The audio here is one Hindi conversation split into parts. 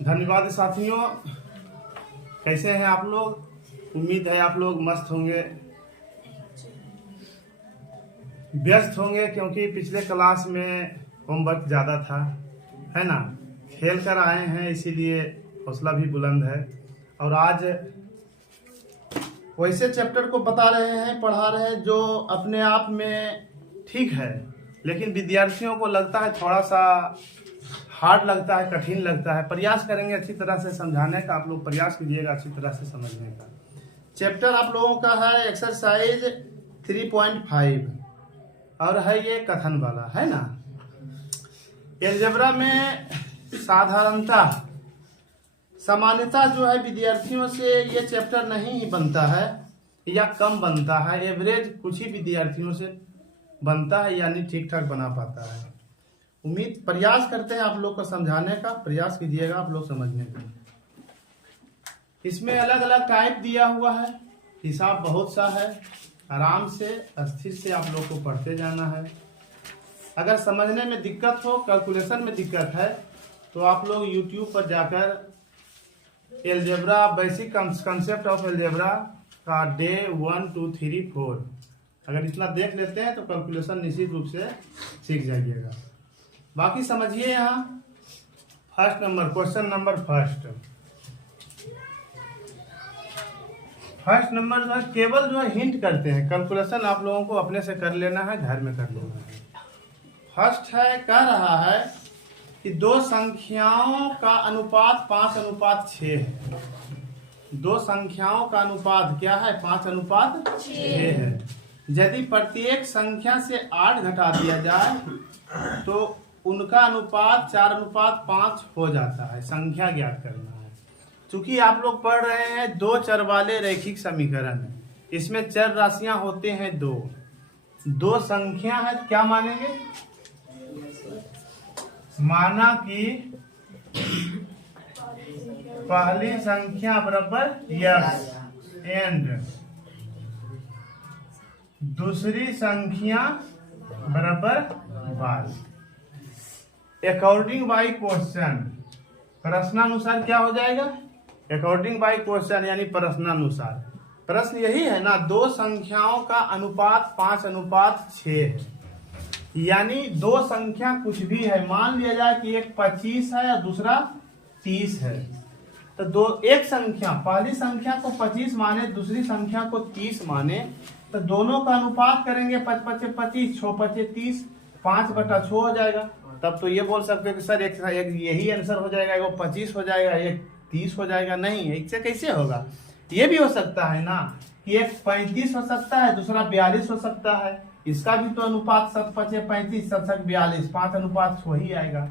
धन्यवाद साथियों। कैसे हैं आप लोग? उम्मीद है आप लोग मस्त होंगे, व्यस्त होंगे, क्योंकि पिछले क्लास में होमवर्क ज़्यादा था, है ना। खेल कर आए हैं, इसीलिए हौसला भी बुलंद है। और आज वैसे चैप्टर को बता रहे हैं, पढ़ा रहे हैं जो अपने आप में ठीक है, लेकिन विद्यार्थियों को लगता है थोड़ा सा हार्ड लगता है, कठिन लगता है। प्रयास करेंगे अच्छी तरह से समझाने का, आप लोग प्रयास कीजिएगा अच्छी तरह से समझने का। चैप्टर आप लोगों का है एक्सरसाइज 3.5 और है ये कथन वाला, है ना। अलजेब्रा में सामान्यता जो है विद्यार्थियों से ये चैप्टर नहीं ही बनता है या कम बनता है, एवरेज कुछ ही विद्यार्थियों से बनता है, यानी ठीक ठाक बना पाता है। उम्मीद प्रयास करते हैं आप लोग को समझाने का, प्रयास कीजिएगा आप लोग समझने का। इसमें अलग अलग टाइप दिया हुआ है, हिसाब बहुत सा है, आराम से स्थिर से आप लोग को पढ़ते जाना है। अगर समझने में दिक्कत हो, कैलकुलेशन में दिक्कत है, तो आप लोग YouTube पर जाकर algebra basic concept of algebra का डे 1, 2, 3, 4 अगर इतना देख लेते हैं तो कैलकुलेशन निश्चित रूप से सीख जाइएगा। बाकी समझिए यहाँ first number, question number first number जो है केवल जो है हिंट करते हैं, कैलकुलेशन आप लोगों को अपने से कर लेना है, घर में कर लेना है। फर्स्ट है, कह रहा है कि दो संख्याओं का अनुपात 5:6 है। दो संख्याओं का अनुपात क्या है? 5:6 है। यदि प्रत्येक संख्या से 8 घटा दिया जाए तो उनका अनुपात 4:5 हो जाता है। संख्या ज्ञात करना है। चूंकि आप लोग पढ़ रहे हैं दो चर वाले रैखिक समीकरण, इसमें चर राशियां होते हैं दो संख्या है, क्या मानेंगे? माना कि पहली संख्या बराबर x एंड दूसरी संख्या बराबर y। अकॉर्डिंग बाई क्वेश्चन, प्रश्नानुसार क्या हो जाएगा? अकॉर्डिंग बाई क्वेश्चन यानी प्रश्नानुसार। प्रश्न यही है ना, दो संख्याओं का अनुपात 5:6 है, यानी दो संख्या कुछ भी है, मान लिया जाए कि एक 25 है और दूसरा 30 है, तो एक संख्या पहली संख्या को 25 माने, दूसरी संख्या को 30 माने, तो दोनों का अनुपात करेंगे 5×5 = 25, 6×5 = 30, 5/6 हो जाएगा। तब तो ये बोल सकते हो कि सर एक यही आंसर हो जाएगा, वो 25 हो जाएगा, एक 30 हो जाएगा। नहीं, इससे कैसे होगा? ये भी हो सकता है ना कि एक 35 हो सकता है, दूसरा 42 हो सकता है, इसका भी तो अनुपात 7×5 = 35, 7×7 = 42, 5:6 ही आएगा,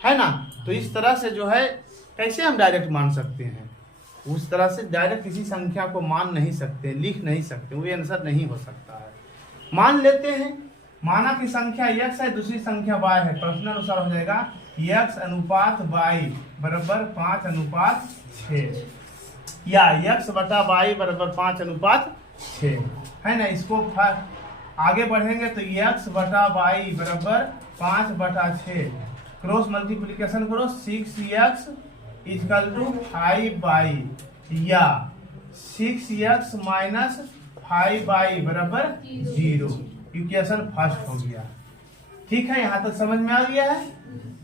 है ना। तो इस तरह से जो है कैसे हम डायरेक्ट मान सकते हैं? उस तरह से डायरेक्ट किसी संख्या को मान नहीं सकते, लिख नहीं सकते, वो आंसर नहीं हो सकता है। मान लेते हैं, माना कि संख्या x है, दूसरी संख्या y है, प्रश्नानुसार हो जाएगा x/y बराबर 5:6 या x/y बराबर 5:6, है ना। इसको आगे बढ़ेंगे तो x/y बराबर 5/6, क्रॉस मल्टीप्लीकेशन करो, 6x = 5y या 6x - 5y बराबर 0। इक्वेशन फर्स्ट हो गया। ठीक है, यहाँ तक समझ में आ गया है।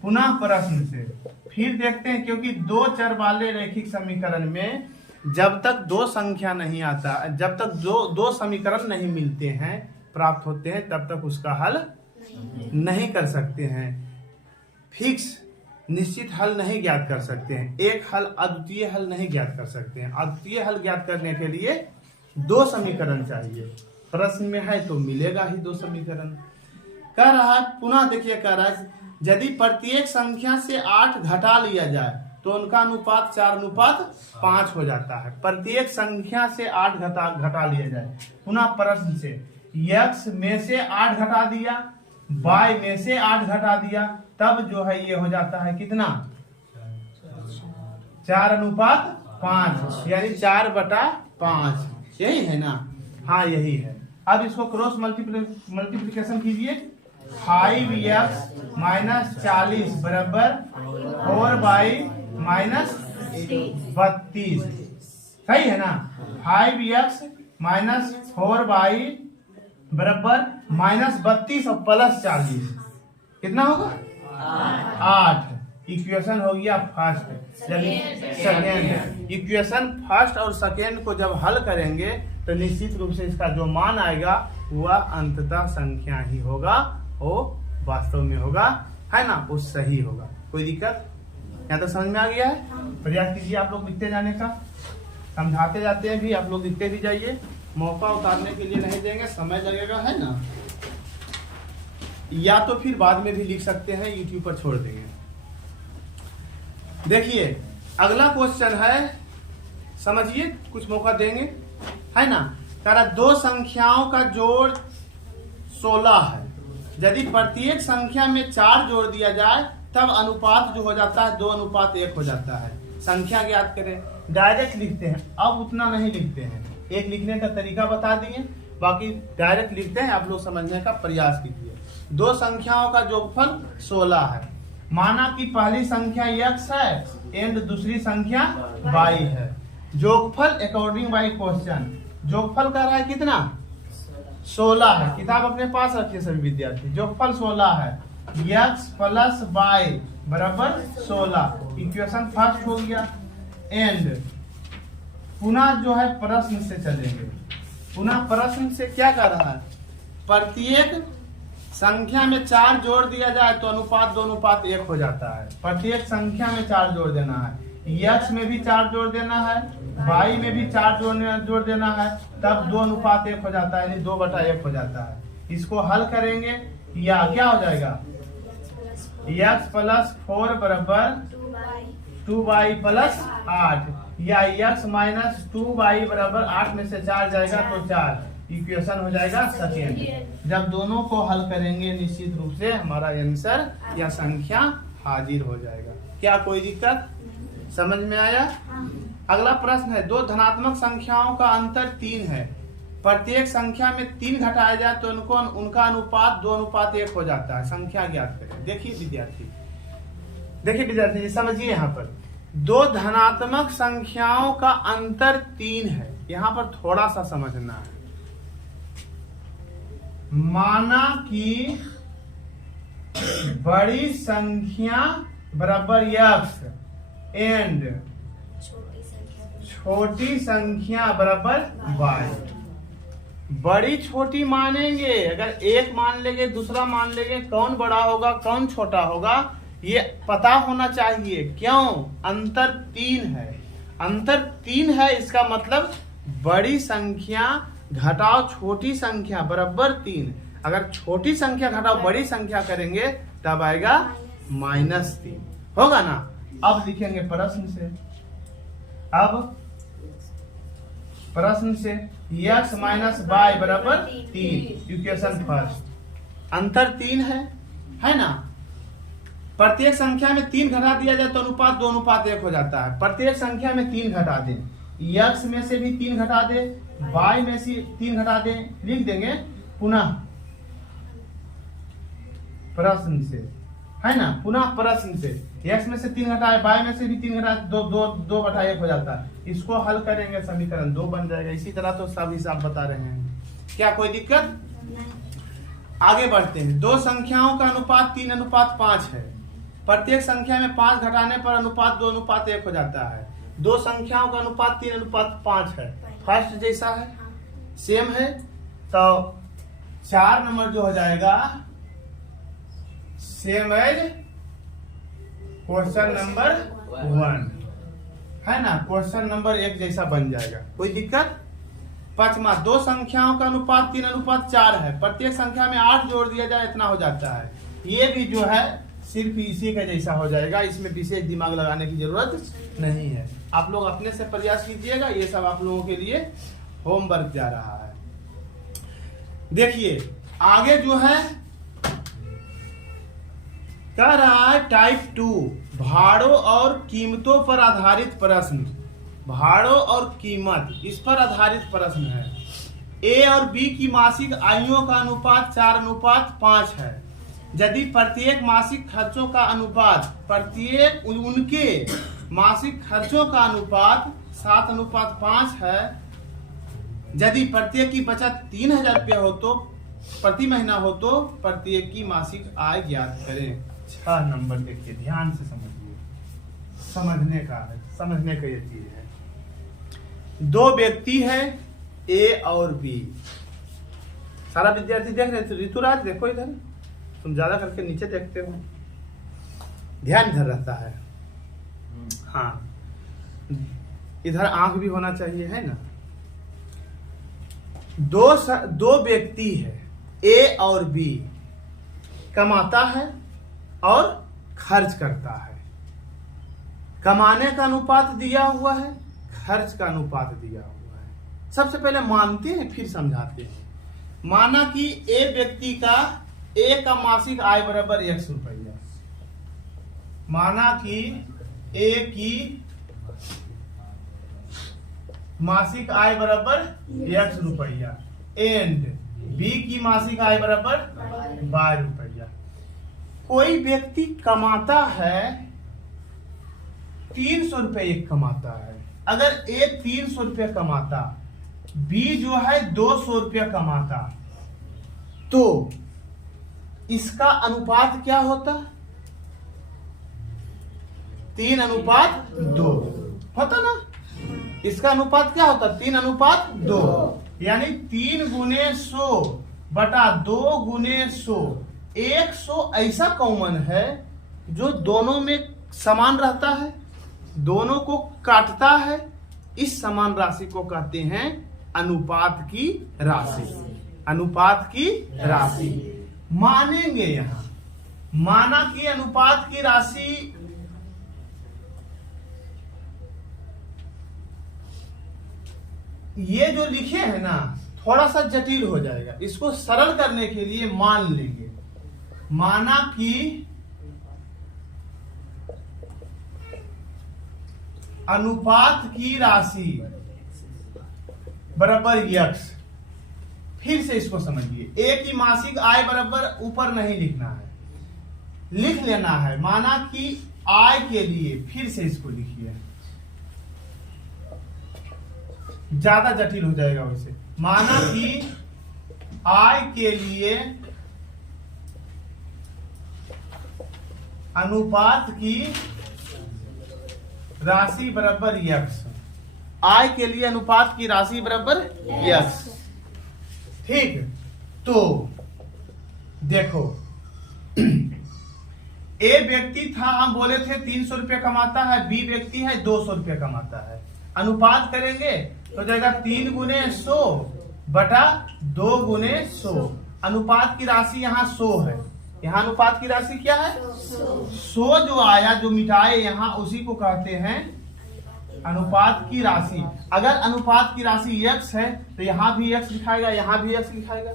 पुनः प्रश्न से फिर देखते हैं, क्योंकि दो चर वाले रैखिक समीकरण में जब तक दो संख्या नहीं आता, जब तक दो समीकरण नहीं मिलते हैं, प्राप्त होते हैं, तब तक उसका हल नहीं कर सकते हैं। फिक्स निश्चित हल नहीं ज्ञात कर सकते हैं। एक हल, अद्वितीय हल नहीं ज्ञात कर सकते हैं। अद्वितीय हल ज्ञात करने के लिए दो समीकरण चाहिए। प्रश्न में है तो मिलेगा ही दो समीकरण। कह रहा है, पुनः देखिए, कह रहा है यदि प्रत्येक संख्या से 8 घटा लिया जाए तो उनका अनुपात 4:5 हो जाता है। प्रत्येक संख्या से 8 घटा लिया जाए। पुनः प्रश्न से x में से 8 घटा दिया, y में से 8 घटा दिया, तब जो है ये हो जाता है कितना? 4:5 यानी 4/5। यही है ना? हाँ, यही है। अब इसको क्रॉस मल्टीप्लिकेशन कीजिए, 5x - 40 बराबर 4/5 माइनस 32, सही है ना। 5x माइनस 4y बराबर माइनस 32 और प्लस 40 कितना होगा 8। इक्वेशन हो गया फर्स्ट, सेकेंड। इक्वेशन फर्स्ट और सेकेंड को जब हल करेंगे तो निश्चित रूप से इसका जो मान आएगा वह अंततः संख्या ही होगा, वो वास्तव में होगा, है ना, वो सही होगा। कोई दिक्कत यहाँ तो समझ में आ गया है। प्रयास कीजिए आप लोग लिखते जाने का, समझाते जाते हैं भी, आप लोग लिखते भी जाइए। मौका उतारने के लिए नहीं देंगे, समय लगेगा, है ना। या तो फिर बाद में भी लिख सकते हैं, यूट्यूब पर छोड़ देंगे। देखिए अगला क्वेश्चन है, समझिए, कुछ मौका देंगे, है ना। कह दो संख्याओं का जोड़ 16 है। यदि प्रत्येक संख्या में 4 जोड़ दिया जाए तब अनुपात जो हो जाता है 2:1 हो जाता है। संख्या ज्ञात करें। डायरेक्ट लिखते हैं, अब उतना नहीं लिखते हैं, एक लिखने का तरीका बता दिए, बाकी डायरेक्ट लिखते हैं। आप लोग समझने का प्रयास कीजिए। दो संख्याओं का जोगफल 16 है। माना कि पहली संख्या x है एंड दूसरी संख्या y है। जोगफल अकॉर्डिंग बाय क्वेश्चन, जोगफल कह रहा है कितना 16 है। किताब अपने पास रखिए सभी विद्यार्थी। जोगफल 16 है, x प्लस y बराबर 16। इक्वेशन फर्स्ट हो गया। एंड पुनः जो है प्रश्न से चलेंगे। पुनः प्रश्न से क्या कर रहा है, प्रत्येक संख्या में 4 जोड़ दिया जाए तो अनुपात 2:1 हो जाता है। प्रत्येक संख्या में 4 जोड़ देना है, x में भी 4 जोड़ देना है, y में भी 4 जोड़ देना है, तब 2:1 हो जाता है, यानी 2/1 हो जाता है। इसको हल करेंगे या क्या हो जाएगा, x प्लस 4 बराबर 2y प्लस 8, या x माइनस 2y बराबर 8 में से 4 जाएगा तो 4। इक्वेशन हो जाएगा सेकेंड। जब दोनों को हल करेंगे निश्चित रूप से हमारा आंसर या संख्या हाजिर हो जाएगा। क्या कोई दिक्कत, समझ में आया। अगला प्रश्न है, दो धनात्मक संख्याओं का अंतर 3 है। प्रत्येक संख्या में 3 घटाया जाए तो उनका अनुपात 2:1 हो जाता है। संख्या ज्ञात करें। देखिए विद्यार्थी समझिए, यहाँ पर दो धनात्मक संख्याओं का अंतर 3 है। यहाँ पर थोड़ा सा समझना है। माना कि बड़ी संख्या बराबर x एंड छोटी संख्या बराबर y। बड़ी छोटी मानेंगे, अगर एक मान लेंगे दूसरा मान लेंगे, कौन बड़ा होगा कौन छोटा होगा ये पता होना चाहिए। क्यों, अंतर 3 है। अंतर 3 है, इसका मतलब बड़ी संख्या घटाओ छोटी संख्या बराबर 3। अगर छोटी संख्या घटाओ बड़ी संख्या करेंगे तब आएगा -3, होगा ना। अब लिखेंगे प्रश्न से। अब प्रश्न से x माइनस y बराबर 3। इक्वेशन फर्स्ट, अंतर 3 है ना। प्रत्येक संख्या में 3 घटा दिया जाए तो अनुपात 2:1 हो जाता है। प्रत्येक संख्या में 3 घटा दें, x में से भी 3 घटा दे, y में से 3 घटा दे, लिख देंगे पुनः प्रश्न से, है ना। पुनः प्रश्न से x में से 3 घटाए, y में से भी 3 घटाए, 2/1 हो जाता है। इसको हल करेंगे समीकरण 2 बन जाएगा। इसी तरह तो सब हिसाब बता रहे हैं। क्या कोई दिक्कत, आगे बढ़ते हैं। दो संख्याओं का अनुपात 3:5 है। प्रत्येक संख्या में 5 घटाने पर अनुपात 2:1 हो जाता है। दो संख्याओं का अनुपात 3:5 है। फर्स्ट जैसा है, सेम है, तो 4 नंबर जो हो जाएगा सेम एज क्वेश्चन नंबर 1, है ना। क्वेश्चन नंबर 1 जैसा बन जाएगा। कोई दिक्कत। पांचवा, दो संख्याओं का अनुपात 3:4 है। प्रत्येक संख्या में 8 जोड़ दिया जाए इतना हो जाता है। ये भी जो है सिर्फ इसी का जैसा हो जाएगा। इसमें विशेष दिमाग लगाने की जरूरत नहीं है। आप लोग अपने से प्रयास कीजिएगा। ये सब आप लोगों के लिए होमवर्क जा रहा है। देखिए आगे जो है कह रहा है टाइप 2, भाड़ों और कीमतों पर आधारित प्रश्न। भाड़ों और कीमत, इस पर आधारित प्रश्न है। ए और बी की मासिक आयों का अनुपात 4:5 है। यदि प्रत्येक मासिक खर्चों का अनुपात प्रत्येक उनके मासिक खर्चों का अनुपात 7:5 है। यदि प्रत्येक की बचत 3,000 रुपया हो तो प्रति महीना हो तो प्रत्येक की मासिक आय ज्ञात करें। 6 नंबर देखिए, ध्यान से समझिए, समझने का है, समझने का ये चीज है। दो व्यक्ति है ए और बी। सारा विद्यार्थी देख रहे थे। ऋतुराज देखो इधर, तुम ज्यादा करके नीचे देखते हो, ध्यान इधर रहता है। हाँ, इधर आंख भी होना चाहिए, है ना। दो व्यक्ति है ए और बी, कमाता है और खर्च करता है। कमाने का अनुपात दिया हुआ है, खर्च का अनुपात दिया हुआ है। सबसे पहले मानते हैं फिर समझाते हैं। माना कि ए व्यक्ति का ए का मासिक आय बराबर X रुपया। माना कि ए की मासिक आय बराबर X रुपया एंड बी की मासिक आय बराबर Y रुपया। कोई व्यक्ति कमाता है 300 रुपये एक कमाता है। अगर ए 300 रुपये कमाता, बी जो है 200 रुपया कमाता, तो इसका अनुपात क्या होता? 3:2 होता ना। इसका अनुपात क्या होता? 3:2, यानी 3 × 100 बटा 2 × 100। 100 ऐसा कॉमन है जो दोनों में समान रहता है, दोनों को काटता है। इस समान राशि को कहते हैं अनुपात की राशि। अनुपात की राशि मानेंगे। यहां माना कि अनुपात की राशि ये जो लिखे हैं ना, थोड़ा सा जटिल हो जाएगा। इसको सरल करने के लिए मान लेंगे। माना कि अनुपात की राशि बराबर X। फिर से इसको समझिए। ए की मासिक आय बराबर ऊपर नहीं लिखना है, लिख लेना है। माना कि आय के लिए, फिर से इसको लिखिए, ज्यादा जटिल हो जाएगा वैसे। माना कि आय के लिए अनुपात की राशि बराबर X। आय के लिए अनुपात की राशि बराबर X। ठीक, तो देखो, ए व्यक्ति था, हम बोले थे 300 रुपया कमाता है, बी व्यक्ति है 200 रुपया कमाता है। अनुपात करेंगे तो जाएगा 3 × 100 बटा 2 × 100। अनुपात की राशि यहाँ 100 है। यहाँ अनुपात की राशि क्या है? 100 जो आया, जो मिटाए यहाँ, उसी को कहते हैं अनुपात की राशि। अगर अनुपात की राशि X है तो यहाँ भी X लिखाएगा, यहाँ भी X लिखाएगा,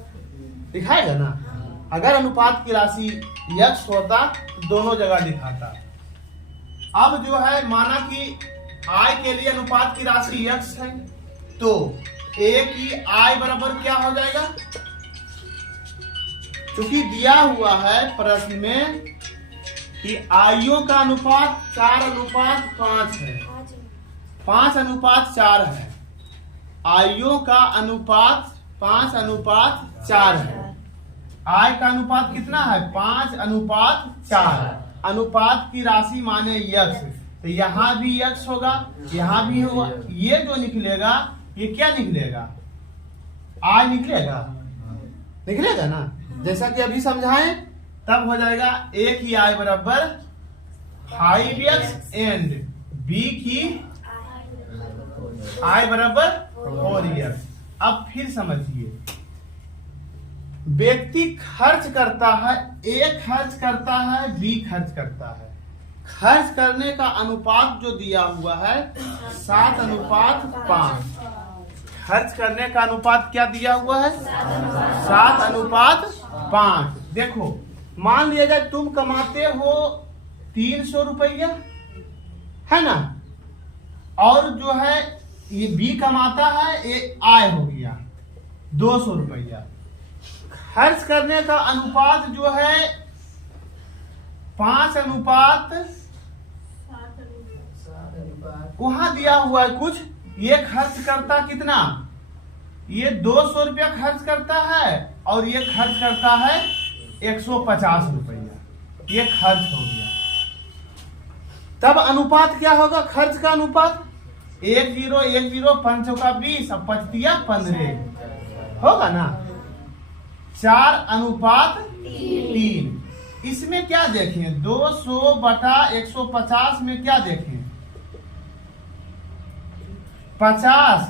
दिखाएगा ना। अगर अनुपात की राशि X होता तो दोनों जगह दिखाता। अब जो है, माना कि आय के लिए अनुपात की राशि X है, तो ए की आय बराबर क्या हो जाएगा? क्योंकि दिया हुआ है प्रश्न में कि आयों का अनुपात 4:5 है, 5:4 है। आयों का अनुपात 5:4 है। आय का अनुपात कितना है? 5:4। अनुपात की राशि माने X, तो यहाँ भी X होगा, यहाँ भी होगा। ये जो निकलेगा, ये क्या निकलेगा? आय निकलेगा, निकलेगा ना। जैसा कि अभी समझाएं, तब हो जाएगा ए की आय बराबर 5X एंड बी की आय बराबर 4X। अब फिर समझिए, व्यक्ति खर्च करता है, ए खर्च करता है, बी खर्च करता है। खर्च करने का अनुपात जो दिया हुआ है 7:5। खर्च करने का अनुपात क्या दिया हुआ है? 7:5। देखो, मान लिया जाए तुम कमाते हो 300 रुपया, है ना, और जो है ये बी कमाता है, ये आय हो गया 200 रुपया। खर्च करने का अनुपात जो है 5:7 वहां दिया हुआ है कुछ, ये खर्च करता कितना, ये 200 रुपया खर्च करता है और ये खर्च करता है 150 रुपया, ये खर्च हो गया। तब अनुपात क्या होगा, खर्च का अनुपात 10 10 5 का 20 और 5 15 होगा ना, 4:3। इसमें क्या देखें, 200/150 में क्या देखें, 50,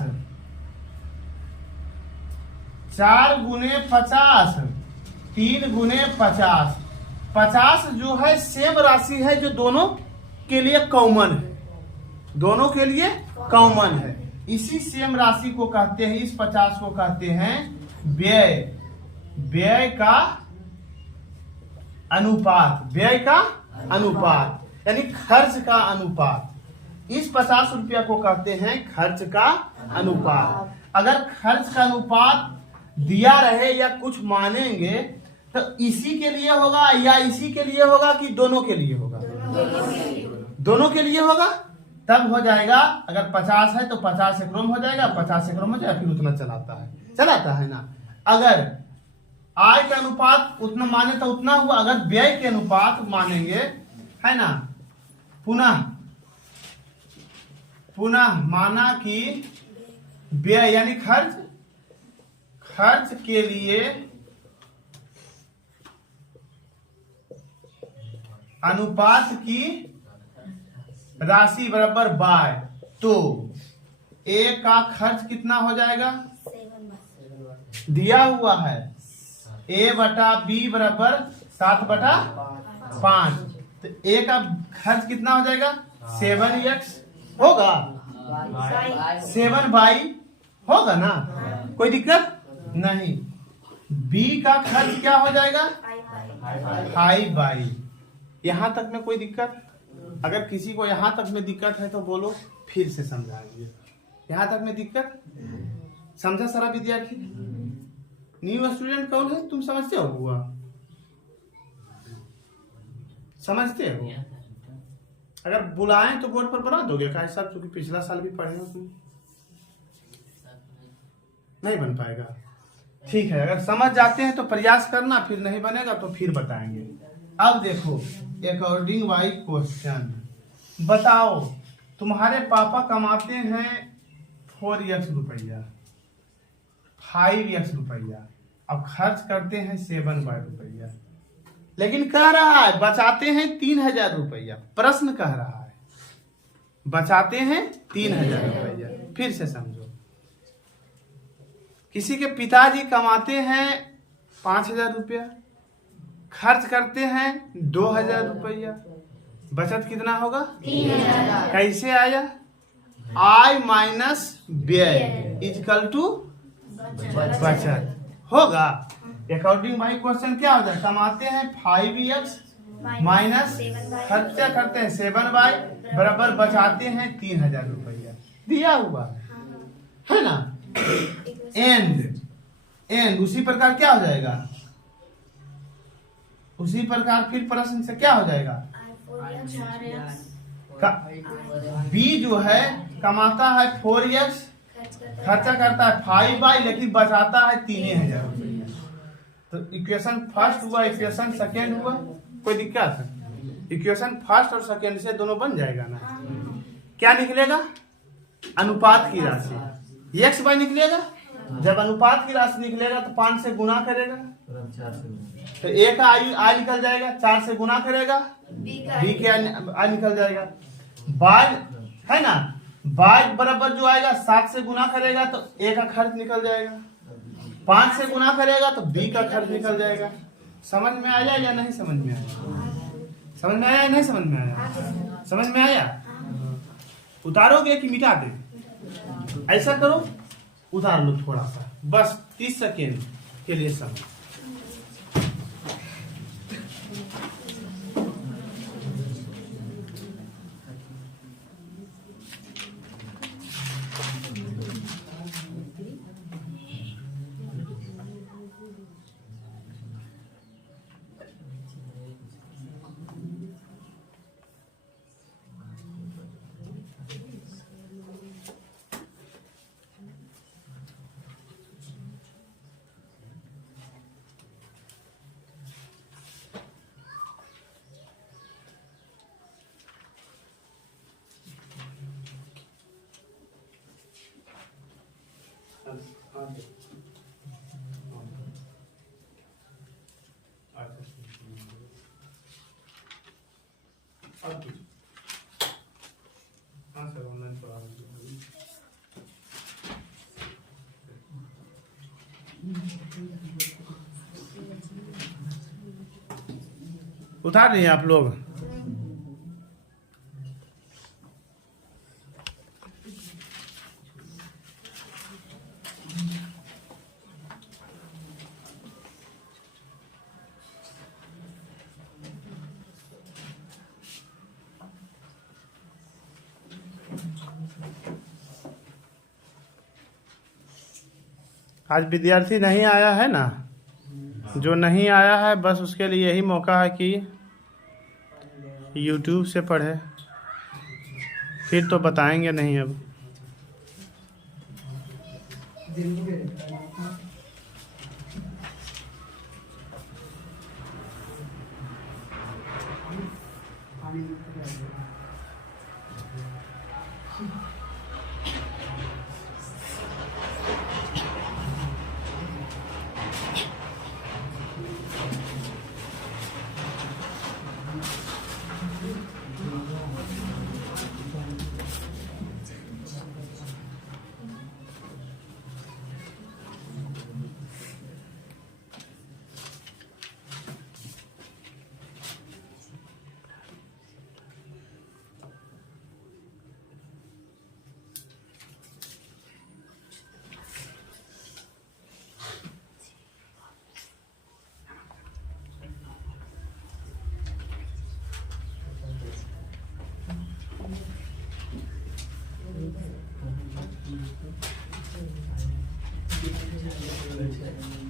4 गुने 50, 3 गुने 50। 50 जो है सेम राशि है जो दोनों के लिए कॉमन है, दोनों के लिए कॉमन है। इसी सेम राशि को कहते हैं, इस 50 को कहते हैं व्यय, व्यय का अनुपात, व्यय का अनुपात यानी खर्च का अनुपात। इस 50 रुपया को कहते हैं खर्च का अनुपात। अगर खर्च का अनुपात दिया रहे या कुछ मानेंगे तो इसी के लिए होगा या इसी के लिए होगा कि दोनों के लिए होगा, दोनों के लिए होगा। तब हो जाएगा, अगर 50 है तो 50 एक रोम हो जाएगा, 50 एक रोम हो जाएगा, फिर उतना चलाता है ना। अगर आय के अनुपात उतना माने तो उतना हुआ, अगर व्यय के अनुपात मानेंगे है ना, पुनः माना कि व्यय यानी खर्च के लिए अनुपात की राशि बराबर बाय, तो ए का खर्च कितना हो जाएगा, दिया हुआ है A/B बराबर 7/5, तो ए का खर्च कितना हो जाएगा 7x होगा, 7y होगा ना, कोई दिक्कत नहीं। B का खर्च क्या हो जाएगा 5y। यहां तक में कोई दिक्कत, अगर किसी को यहां तक में दिक्कत है तो बोलो, फिर से समझाएंगे। यहां तक में दिक्कत समझा सारा विद्यार्थी? न्यू स्टूडेंट कौन है, तुम समझते हो हुआ, समझते हो? अगर बुलाएं तो बोर्ड पर बना दोगे क्या साहब, क्योंकि पिछला साल भी पढ़े हो तुम, नहीं बन पाएगा। ठीक है, अगर समझ जाते हैं तो प्रयास करना, फिर नहीं बनेगा तो फिर बताएंगे। अब देखो, अकॉर्डिंग बाई क्वेश्चन, बताओ तुम्हारे पापा कमाते हैं 4x रुपया, 5x रुपया, अब खर्च करते हैं 7y रुपया, लेकिन कह रहा है बचाते हैं 3000 रुपया। प्रश्न कह रहा है बचाते हैं 3000 रुपया। फिर से समझो, किसी के पिताजी कमाते हैं 5000 रुपया, खर्च करते हैं 2000 रुपया, बचत कितना होगा 3000। कैसे आया, आय माइनस व्यय इक्वल टू बचत होगा। अकॉर्डिंग बाई क्वेश्चन क्या होता है, कमाते हैं 5x माइनस खर्चा करते हैं 7y बराबर बचाते हैं 3000 रुपया, दिया हुआ है ना। एंड उसी प्रकार क्या हो जाएगा, उसी प्रकार फिर प्रश्न से क्या हो जाएगा, बी जो है कमाता है 4x, खर्चा करता है 5y, लेकिन बचाता है 3000 रुपया। तो इक्वेशन फर्स्ट हुआ, इक्वेशन सेकेंड हुआ, कोई दिक्कत है? इक्वेशन फर्स्ट और सेकेंड से दोनों बन जाएगा ना। क्या निकलेगा, अनुपात की राशि x/y निकलेगा। जब अनुपात की राशि निकलेगा तो 5 से गुना करेगा, तो a का आई निकल जाएगा, 4 से गुना करेगा b के आई निकल जाएगा, y है ना, y बराबर जो आएगा 7 से गुना करेगा तो a का खर्च निकल जाएगा, 5 से गुना करेगा तो b का खर्च निकल जाएगा। समझ में आया या नहीं समझ में आया, समझ में आया या नहीं समझ में आया, समझ में आया। उतारोगे कि मिटा दे, ऐसा करो उतार लो थोड़ा सा, बस 30 सेकेंड के लिए समय। और कुछ हाँ सर ऑनलाइन पढ़ा उतार रही हैं आप लोग। आज विद्यार्थी नहीं आया है ना, जो नहीं आया है बस उसके लिए यही मौका है कि YouTube से पढ़े, फिर तो बताएंगे नहीं अब।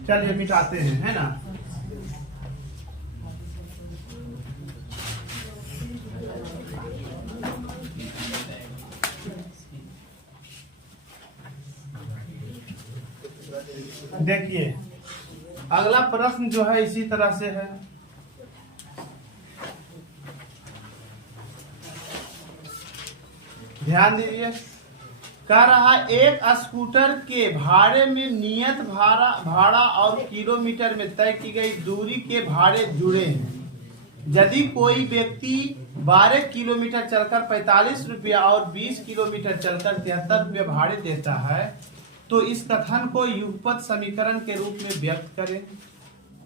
चलिए मिटाते हैं, है ना। देखिए अगला प्रश्न जो है इसी तरह से है। ध्यान दीजिए, कह रहा एक स्कूटर के भाड़े में नियत भाड़ा और किलोमीटर में तय की गई दूरी के भाड़े जुड़े हैं। यदि कोई व्यक्ति 12 किलोमीटर चलकर 45 रुपया और 20 किलोमीटर चलकर 73 रुपया भाड़े देता है तो इस कथन को युगपत समीकरण के रूप में व्यक्त करें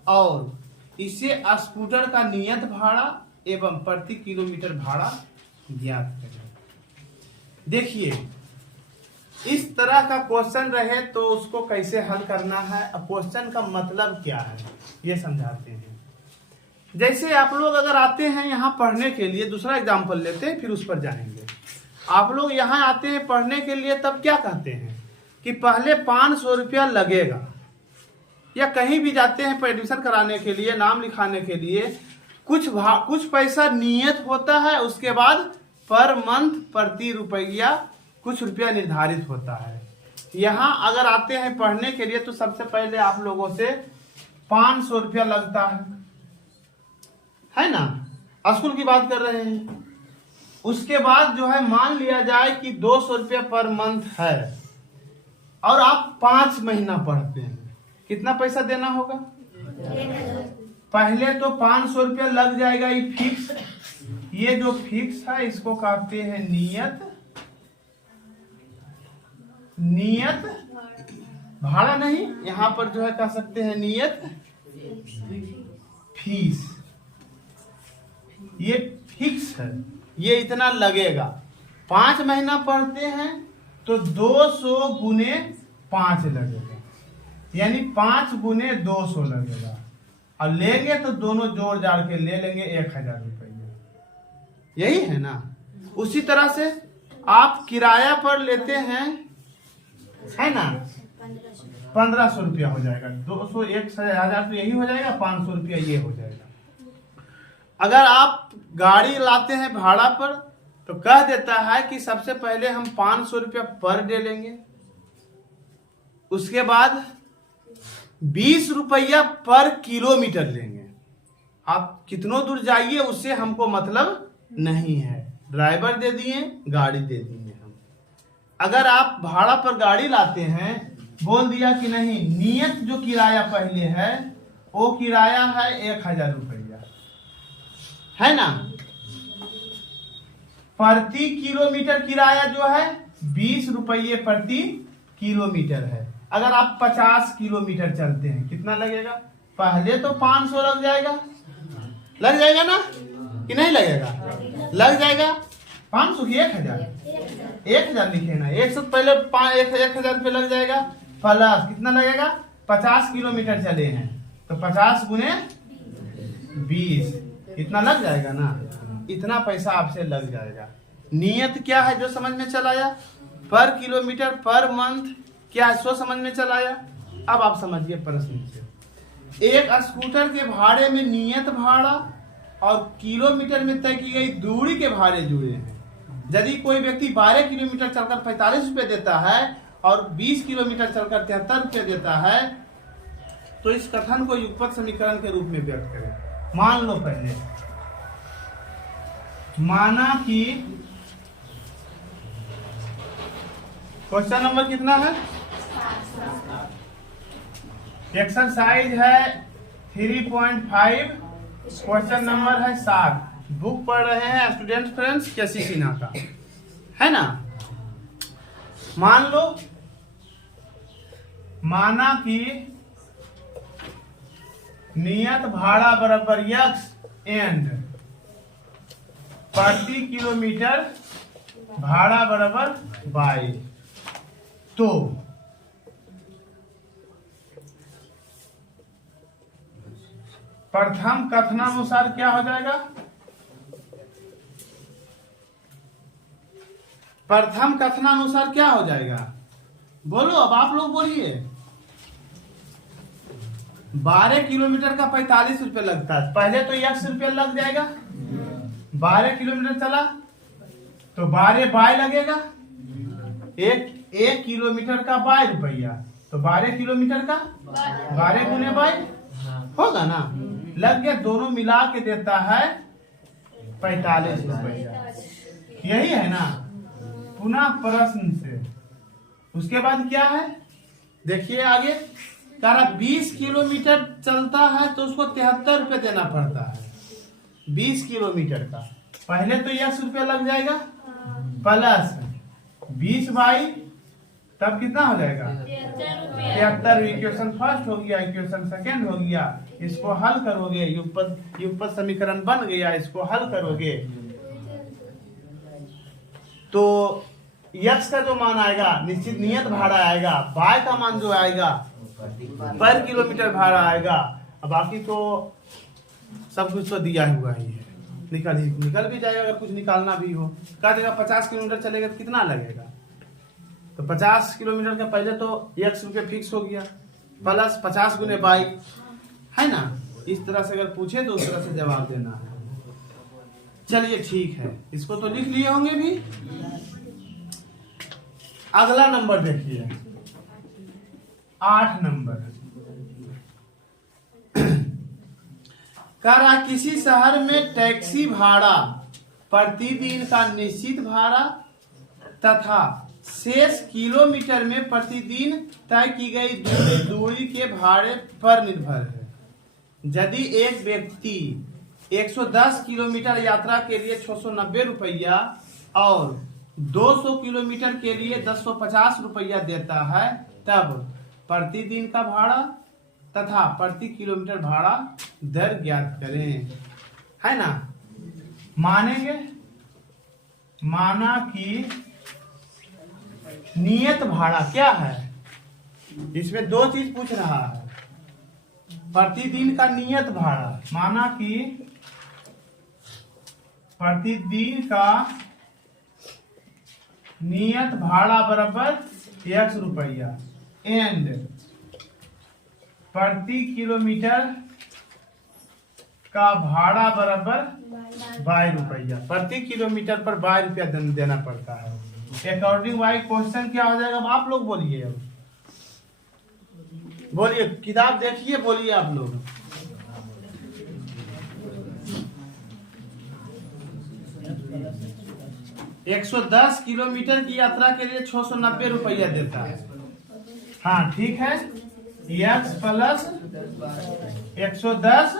और इसे स्कूटर का नियत भाड़ा एवं प्रति किलोमीटर भाड़ा ज्ञात करें। देखिए इस तरह का क्वेश्चन रहे तो उसको कैसे हल करना है, क्वेश्चन का मतलब क्या है ये समझाते हैं। जैसे आप लोग अगर आते हैं यहाँ पढ़ने के लिए, दूसरा एग्जाम्पल लेते हैं फिर उस पर जाएंगे। आप लोग यहाँ आते हैं पढ़ने के लिए तब क्या कहते हैं कि पहले 500 रुपया लगेगा, या कहीं भी जाते हैं एडमिशन कराने के लिए, नाम लिखाने के लिए कुछ पैसा नियत होता है, उसके बाद पर मंथ प्रति रुपया कुछ रुपया निर्धारित होता है। यहाँ अगर आते हैं पढ़ने के लिए तो सबसे पहले आप लोगों से 500 रुपया लगता है ना, स्कूल की बात कर रहे हैं। उसके बाद जो है मान लिया जाए कि 200 रुपया पर मंथ है और आप 5 महीना पढ़ते हैं, कितना पैसा देना होगा? पहले तो 500 रुपया लग जाएगा, ये फिक्स। ये जो फिक्स है इसको कहते हैं नियत भाड़ा, नहीं यहाँ पर जो है कह सकते हैं नियत फीस। ये फिक्स है, ये इतना लगेगा। 5 महीना पढ़ते हैं तो 200 गुने 5 लगेगा, यानी 5 गुने 200 लगेगा। और लेंगे तो दोनों जोड़ जाड़ के ले लेंगे 1000 रुपये, यही है ना। उसी तरह से आप किराया पर लेते हैं, है ना, 1500 रुपया हो जाएगा। 200 1000 तो यही हो जाएगा, 500 रुपया ये हो जाएगा। अगर आप गाड़ी लाते हैं भाड़ा पर तो कह देता है कि सबसे पहले हम 500 रुपया पर डे लेंगे, उसके बाद 20 रुपया पर किलोमीटर लेंगे। आप कितनों दूर जाइए उससे हमको मतलब नहीं है, ड्राइवर दे दिए, गाड़ी दे दिए हम। अगर आप भाड़ा पर गाड़ी लाते हैं, बोल दिया कि नहीं नियत जो किराया पहले है वो किराया है 1000 रुपया, है ना। प्रति किलोमीटर किराया जो है 20 रुपये प्रति किलोमीटर है। अगर आप 50 किलोमीटर चलते हैं कितना लगेगा? पहले तो 500 लग जाएगा ना कि नहीं लगेगा? लग जाएगा। 500 की 1000 लिखे ना, 100 पहले 1000 पे लग जाएगा, प्लस कितना लगेगा? 50 किलोमीटर चले हैं तो 50 गुने 20 इतना लग जाएगा ना, इतना पैसा आपसे लग जाएगा। नियत क्या है जो समझ में चल आया? पर किलोमीटर पर मंथ क्या है सो समझ में चल आया। अब आप समझिए प्रश्न से, एक स्कूटर के भाड़े में नियत भाड़ा और किलोमीटर में तय की गई दूरी के भाड़े जुड़े हैं। यदि कोई व्यक्ति 12 किलोमीटर चलकर 45 रुपए देता है और 20 किलोमीटर चलकर 73 रुपए देता है तो इस कथन को युगपत समीकरण के रूप में व्यक्त करें। मान लो पहले, माना कि क्वेश्चन नंबर कितना है? एक्सरसाइज है 3.5, क्वेश्चन नंबर है 7। बुक पढ़ रहे हैं स्टूडेंट फ्रेंड्स केसी सिन्हा का, है ना। मान लो, माना कि नियत भाड़ा बराबर x एंड प्रति किलोमीटर भाड़ा बराबर y, तो प्रथम कथनानुसार क्या हो जाएगा? प्रथम कथनानुसार क्या हो जाएगा? बोलो, अब आप लोग बोलिए। 12 किलोमीटर का 45 रुपए लगता है, पहले तो 100 रुपये लग जाएगा। 12 किलोमीटर चला तो 12 बाय लगेगा, एक किलोमीटर का 22 रुपया, तो 12 किलोमीटर का 12 गुने बाय होगा ना, लग गया। दोनों मिला के देता है 45 रुपया, यही है ना। पुनः प्रश्न से उसके बाद क्या है देखिए आगे, कह रहा 20 किलोमीटर चलता है तो उसको 73 रुपये देना पड़ता है 20 किलोमीटर का। पहले तो 10 रुपया लग जाएगा, प्लस 20 बाई तब कितना हो जाएगा? 73। इक्वेशन फर्स्ट हो गया, इक्वेशन सेकेंड हो गया। इसको हल करोगे, युगपत समीकरण बन गया। इसको हल करोगे तो x का जो मान आएगा निश्चित नियत भाड़ा आएगा, y का मान जो आएगा पर किलोमीटर भाड़ा आएगा। अब बाकी तो सब कुछ तो दिया हुआ ही है, निकल भी जाएगा। अगर कुछ निकालना भी हो कह देगा 50 किलोमीटर चलेगा तो कितना लगेगा, तो 50 किलोमीटर का पहले तो 100 रुपये फिक्स हो गया, प्लस 50 गुने बाई, है ना। इस तरह से अगर पूछे तो उस तरह से जवाब देना है। चलिए ठीक है, इसको तो लिख लिए होंगे भी। अगला नंबर देखिए, 8 नंबर। कह रहा किसी शहर में टैक्सी भाड़ा प्रतिदिन का निश्चित भाड़ा तथा शेष किलोमीटर में प्रतिदिन तय की गई दूरी के भाड़े पर निर्भर है। यदि एक व्यक्ति 110 किलोमीटर यात्रा के लिए 690 रुपया और 200 किलोमीटर के लिए 1050 रुपया देता है, तब प्रतिदिन का भाड़ा तथा प्रति किलोमीटर भाड़ा दर ज्ञात करें, है ना। मानेंगे, माना कि नियत भाड़ा क्या है, इसमें दो चीज पूछ रहा है। प्रतिदिन का नियत भाड़ा, माना कि प्रतिदिन का नियत भाड़ा बराबर 100 रुपया एंड प्रति किलोमीटर का भाड़ा बराबर 22 रुपया। प्रति किलोमीटर पर 22 रुपया देना पड़ता है। अकॉर्डिंग वाई क्वेश्चन क्या हो जाएगा? अब आप लोग बोलिए, अब बोलिए, किताब देखिए, बोलिए आप लोग। एक 110 किलोमीटर की यात्रा के लिए 690 रुपया देता है। हाँ ठीक है, x प्लस 110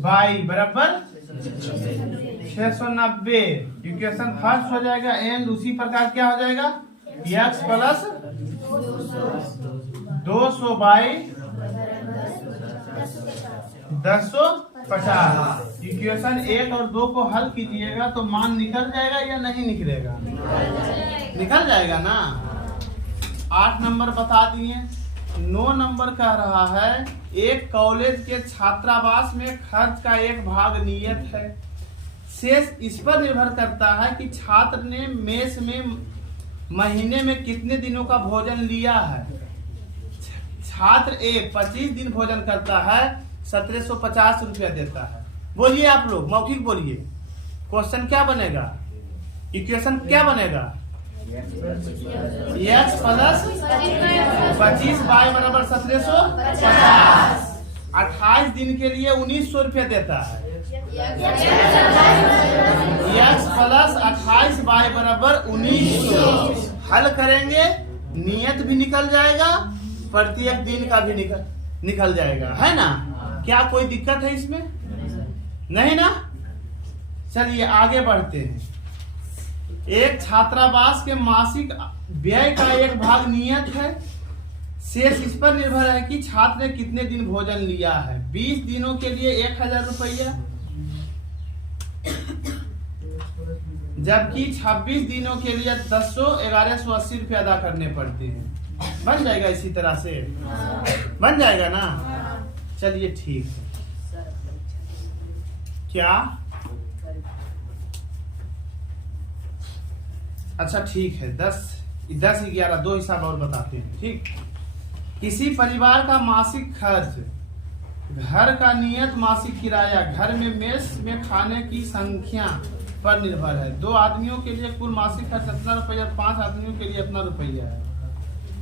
बाई बराबर 690 इक्वेशन फर्स्ट हो जाएगा। एंड उसी प्रकार क्या हो जाएगा, x प्लस 200 बाई 1050। इक्वेशन 1 और 2 को हल कीजिएगा तो मान निकल जाएगा या नहीं निकलेगा? निकल जाएगा ना। 8 नंबर बता दिए। 9 नंबर कह रहा है एक कॉलेज के छात्रावास में खर्च का एक भाग नियत है, शेष इस पर निर्भर करता है कि छात्र ने मेस में महीने में कितने दिनों का भोजन लिया है। छात्र एक 25 दिन भोजन करता है, 1750 रुपया देता है। बोलिए आप लोग, मौखिक बोलिए, क्वेश्चन क्या बनेगा, इक्वेशन क्या बनेगा? x प्लस 25 बाई बराबर 1750। 28 दिन के लिए 1900 रुपया देता है। x प्लस 28 बाई बराबर 1900। हल करेंगे, नियत भी निकल जाएगा, प्रत्येक दिन का भी निकल जाएगा, है ना। क्या कोई दिक्कत है इसमें? नहीं ना। चलिए आगे बढ़ते हैं। एक छात्रावास के मासिक व्यय का एक भाग नियत है, शेष इस पर निर्भर है कि छात्र ने कितने दिन भोजन लिया है। 20 दिनों के लिए 1000 रुपया, जबकि 26 दिनों के लिए 1180 रुपये अदा करने पड़ते हैं। बन जाएगा इसी तरह से, बन जाएगा ना। चलिए ठीक है। क्या? अच्छा ठीक है। 10, 11 दो हिसाब और बताते हैं। ठीक, किसी परिवार का मासिक खर्च, घर का नियत मासिक किराया, घर में मेस में खाने की संख्या पर निर्भर है। 2 आदमियों के लिए कुल मासिक खर्च इतना रुपया, 5 आदमियों के लिए इतना रुपया है।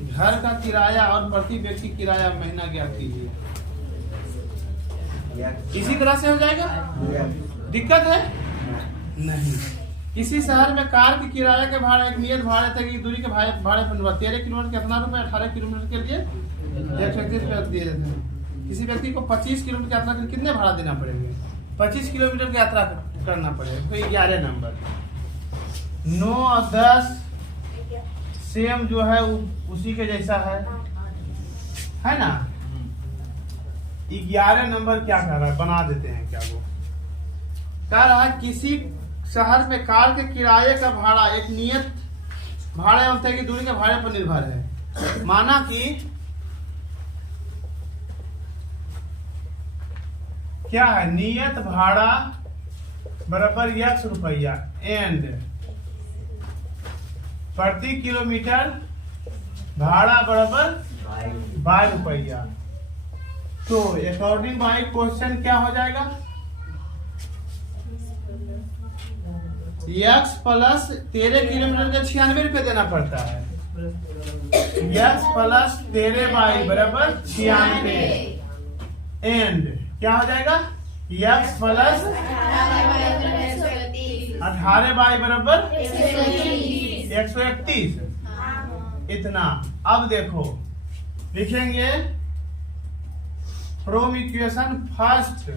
घर का किराया और प्रति व्यक्ति किराया महीना ज्ञात कीजिए। इसी तरह से हो जाएगा। दिक्कत है? नहीं। किसी शहर में कार के किराया के भाड़ा एक नियत भाड़े थे कि दूरी के भाड़े पर 13 किलोमीटर कितना रुपए, 18 किलोमीटर के लिए 131 रुपये दिए जाते हैं। किसी व्यक्ति को 25 किलोमीटर की यात्रा के कितने भाड़ा देना पड़ेंगे? 25 किलोमीटर की यात्रा करना पड़ेगा। तो 11 नंबर। 9 और 10 सेम जो है उसी के जैसा है ना। 11 नंबर क्या कह रहा है, बना देते हैं। क्या वो कह रहा है, किसी शहर में कार के किराए का भाड़ा एक नियत भाड़े होते की दूरी के भाड़े पर निर्भर है। माना कि क्या है, नियत भाड़ा बराबर x रुपया एंड प्रति किलोमीटर भाड़ा बराबर y रुपया। तो अकॉर्डिंग बाई क्वेश्चन क्या हो जाएगा, x प्लस 13 किलोमीटर के 96 रुपये देना पड़ता है। x प्लस 13 बाई बराबर 96 एंड क्या हो जाएगा, x प्लस 18 बाई बराबर 131। इतना। अब देखो लिखेंगे from equation first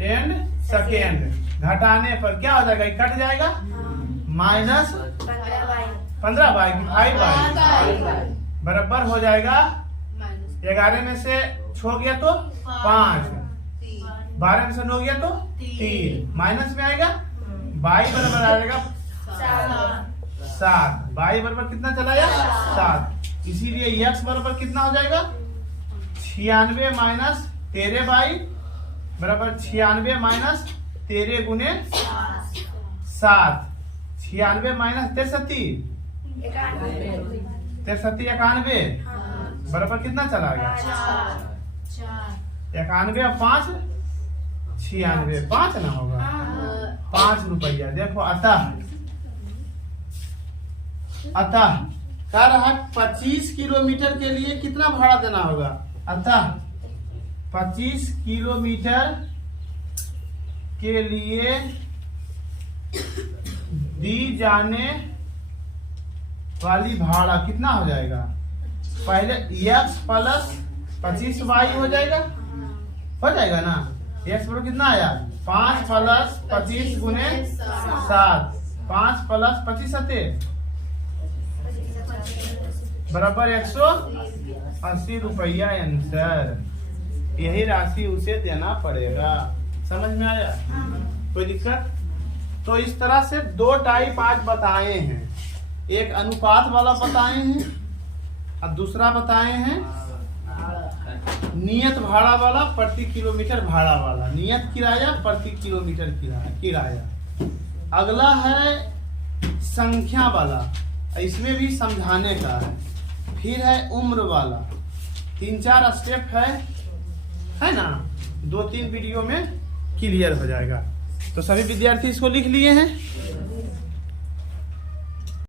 and second, घटाने पर क्या हो जाएगा, कट जाएगा, माइनस 15 बाई 5 बाई बराबर हो जाएगा 11 में से छो गया तो 5, 12 में से 9 गया तो 3, माइनस में आएगा बाई बराबर आएगा 7। बाई बराबर कितना चलाया 7, इसीलिए x बराबर कितना हो जाएगा 96 माइनस 13 बाई बराबर 96 माइनस 13 गुने 7, 96 माइनस 63 91 बराबर कितना चला गया 91 और 5 96, 5 ना होगा 5 रुपया। देखो अतः कह रहा है 25 किलोमीटर के लिए कितना भाड़ा देना होगा। अतः 25 किलोमीटर के लिए दी जाने वाली भाड़ा कितना हो जाएगा, पहले x प्लस 25 वाई हो जाएगा ना। एक्स बराबर कितना आया 5 प्लस 25 गुने 7, 5 प्लस 25 सते बराबर 180 रुपया आंसर। यही राशि उसे देना पड़ेगा। समझ में आया? कोई दिक्कत? तो इस तरह से 2 टाइप आज बताए हैं, एक अनुपात वाला बताए हैं और दूसरा बताए हैं नियत भाड़ा वाला, प्रति किलोमीटर भाड़ा वाला। नियत किराया, प्रति किलोमीटर किराया। अगला है संख्या वाला, इसमें भी समझाने का है। फिर है उम्र वाला। 3-4 स्टेप है ना, 2-3 वीडियो में क्लियर हो जाएगा। तो सभी विद्यार्थी इसको लिख लिए हैं।